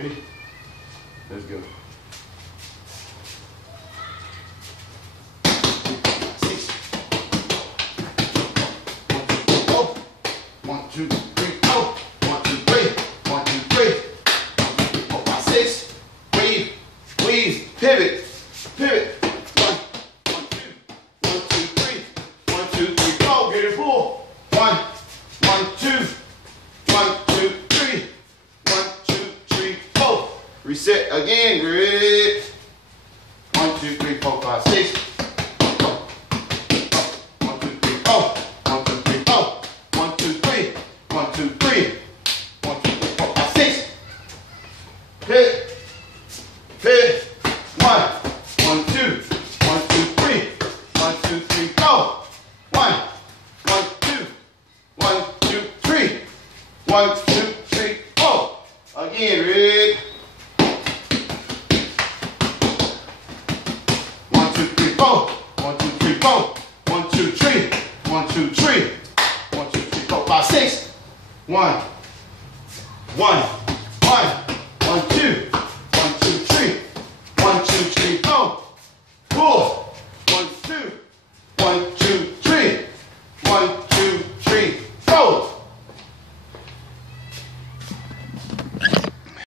Ready? Let's go. 6. 1, 2, 3, go. 1, 2, 3. 1, 2, 3. 1, 2, 3, 4, 5, 6. Weave, weave, pivot, pivot. 1, 1, 2, 1, 2, 3. 1, 2, 3, go. Get it full. 1, 1, 2. 1, 2, 3. 1, 2, 3, 4. Reset again. Good. 1, 2, 3, 4, 5, 6. 1, 2, 3, 4. 1, 2, 3, 4. 1, 2, 3. 1, 2, 3. 1, 2, 3, 4, 5, 6. Hit. Hit. 1, 1, 2. 1, 2, 3. 1, 2, 3, go. 1, 1, 2. 1, 2, 3. 1, 2, 3, 4. Again, red. 1, 2, 3, 4. 1, 2, 3, 4. 1, 2, 3. 1, 2, 3. 1, 2, 3, 4, 5, 6. 1, 1.